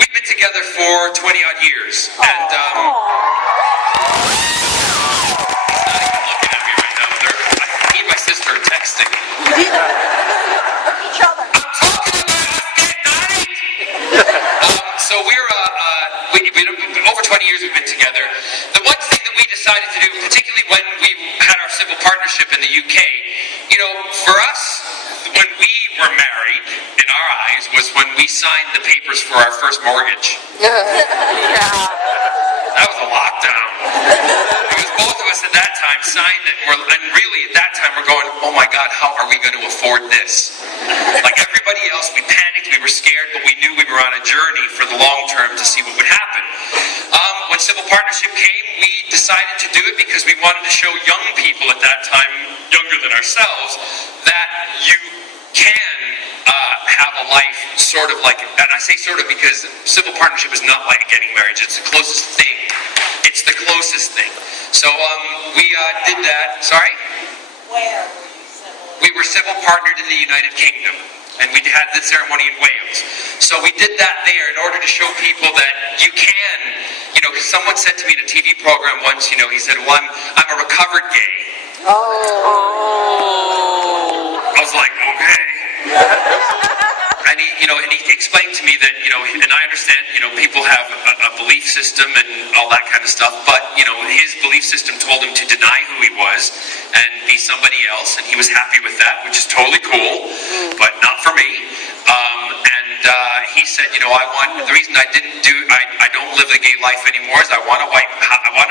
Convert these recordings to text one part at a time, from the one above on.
we've been together for 20-odd years, and me and my sister are texting. Each other. I'm talking about us at night! So we're, over 20 years we've been together. The one thing that we decided to do, particularly when we had our civil partnership in the UK, you know, for us, when we were married, in our eyes, was when we signed the papers for our first mortgage. That was a lockdown. Because both of us at that time signed it, and really at that time we're going, oh my God, how are we going to afford this? Like everybody else, we panicked, we were scared, but we knew we were on a journey for the long term to see what would happen. When civil partnership came, we decided to do it because we wanted to show young people at that time, younger than ourselves, that you can have a life sort of like, and I say sort of because civil partnership is not like getting married, it's the closest thing. It's the closest thing. So we did that. Sorry? Where were you civil? We were civil partnered in the United Kingdom, and we had the ceremony in Wales. So we did that there in order to show people that you can, you know, because someone said to me in a TV program once, you know, he said, well, I'm a recovered gay. Oh. I was like, okay. And he, you know, and he explained to me that, you know, and I understand, you know, people have a belief system and all that kind of stuff, but, you know, his belief system told him to deny who he was and be somebody else, and he was happy with that, which is totally cool, but not for me. He said, you know, the reason I don't live a gay life anymore is I want a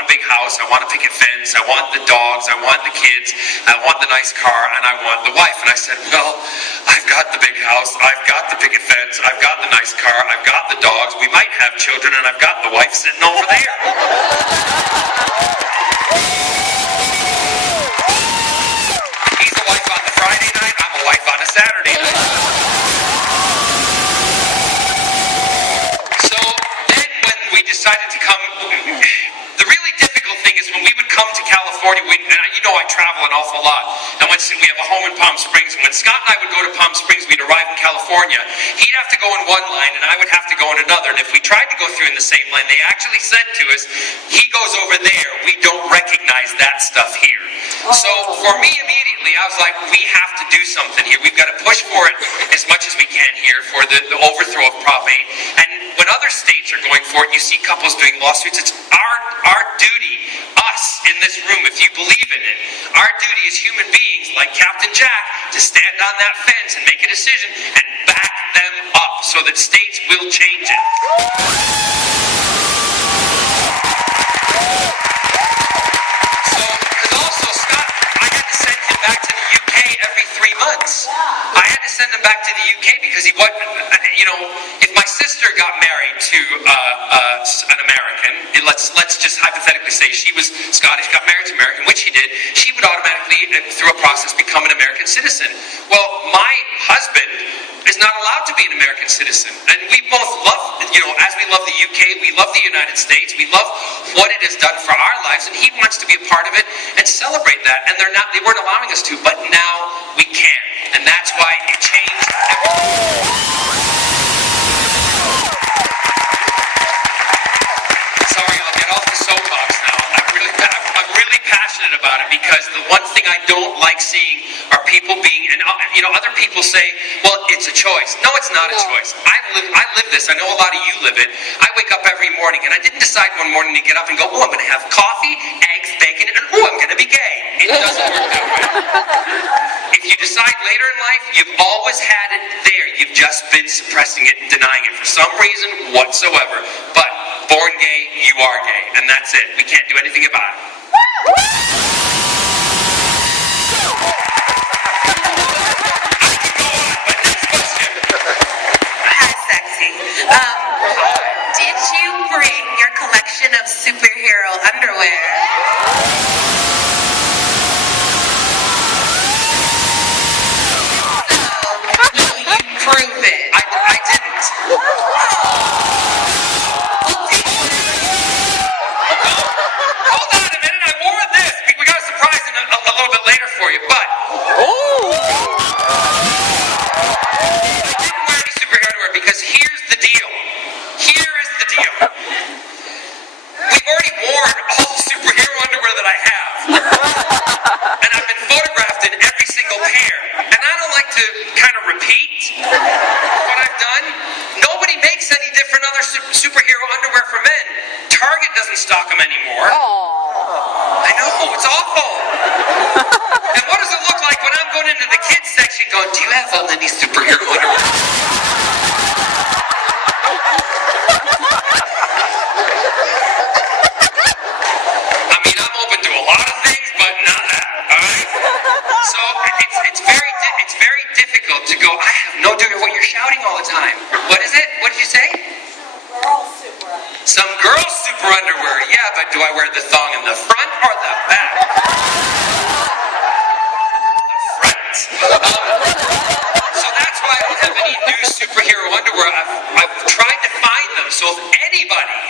big house, I want a picket fence, I want the dogs, I want the kids, I want the nice car, and I want the wife. And I said, well, I've got the big house, I've got the picket fence, I've got the nice car, I've got the dogs, we might have children, and I've got the wife sitting over there. He's a wife on the Friday night, I'm a wife on a Saturday night. We decided to come. The really difficult thing is when we would come to California, and you know I travel an awful lot, and when we have a home in Palm Springs, and when Scott and I would go to Palm Springs, we'd arrive in California, he'd have to go in one line, and I would have to go in another, and if we tried to go through in the same line, they actually said to us, he goes over there, we don't recognize that stuff here. So for me immediately, I was like, we have to do something here, we've got to push for it as much as we can here for the overthrow of Prop 8, and when other states are going for it, you see couples doing lawsuits. It's our duty, us in this room, if you believe in it, our duty as human beings, like Captain Jack, to stand on that fence and make a decision and back them up so that states will change it. So, because also, Scott, I had to send him back to the UK every 3 months. I had to send him back to the UK because he wasn't, you know, if my sister got married to an American, let's just hypothetically say she was Scottish, got married to an American, which she did, she would automatically, through a process, become an American citizen. Well, my husband is not allowed to be an American citizen. And we both love, you know, as we love the UK, we love the United States, we love what it has done for our lives, and he wants to be a part of it and celebrate that. And they weren't allowing us to, but now we can. And that's why it changed everything. Sorry, I'll get off the soapbox now. I'm really passionate about it because the one thing I don't like seeing are people being, and you know, other people say, well, it's a choice. No, it's not a choice. I live this. I know a lot of you live it. I wake up every morning and I didn't decide one morning to get up and go, oh, I'm going to have coffee, eggs, bacon, and oh, I'm going to be gay. It doesn't work that way. If you decide later in life, you've always had it there. You've just been suppressing it and denying it for some reason whatsoever. But born gay, you are gay, and that's it. We can't do anything about it. Hi, sexy. Did you bring your collection of superhero underwear? So, will you prove it? I didn't. Hold on a minute, I wore this. We got a surprise a little bit later for you, but I didn't awful. And what does it look like when I'm going into the kids section going, do you have any superhero underwear? I mean, I'm open to a lot of things, but not that, all right? So it's very difficult to go, I have no idea what you're shouting all the time. What is it? What did you say? Girls super. Some girls' super underwear. Yeah, but do I wear the thong in the front or the back? The front. So that's why I don't have any new superhero underwear. I've tried to find them. So if anybody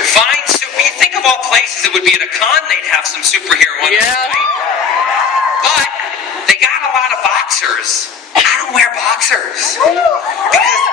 finds, you think of all places it would be at a con, they'd have some superhero underwear. Yeah. Right? But they got a lot of boxers. I don't wear boxers because